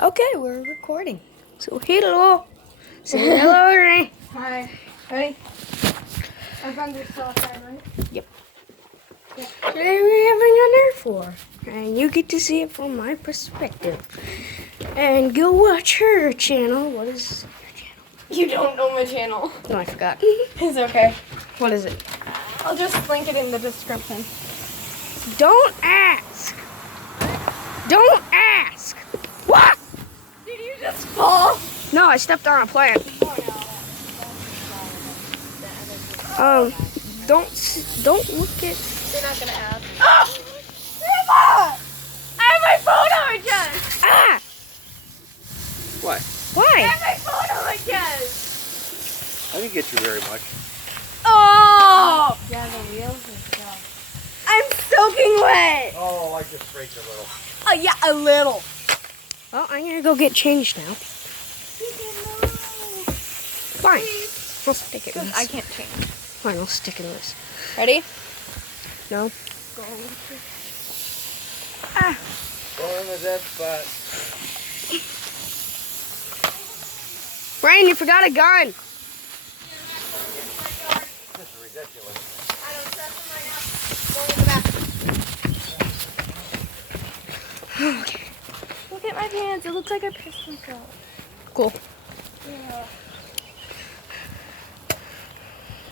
Okay, we're recording. So hello. Say hello, Ray. Hi. Ready? I found your cell phone, right? Yep. Today we're having a Nerf War, and you get to see it from my perspective. And go watch her channel. What is your channel? You don't know my channel. No, I forgot. It's okay. What is it? I'll just link it in the description. Don't ask. Don't ask. What? Did you just fall? No, I stepped on a plant. Don't look at. You're not gonna ask. Oh! Grandma! I have my photo again! Ah! What? I Why? have my photo again! I didn't get you very much. Oh! Yeah, the wheels and stuff. I'm soaking wet! Oh, I just scraped a little. Oh, yeah, a little. Well, I'm gonna go get changed now. Fine. I'll stick it in this. I can't change. Fine, I'll stick in this. Ready? No. Go. Ah! Going to that spot. Ryan, you forgot a gun. This is ridiculous. I don't trust him right now. Going in the back. Okay. Look at my pants. It looks like I pissed myself. Cool. Yeah.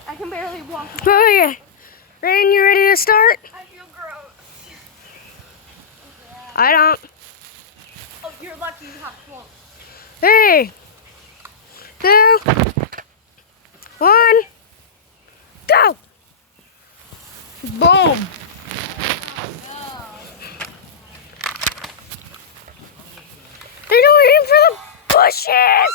I can barely walk. Oh yeah. Ryan, you ready to start? I feel gross. I don't. Oh, you're lucky you have swamp. 3, 2, 1, go! Boom! They're going in for the bushes!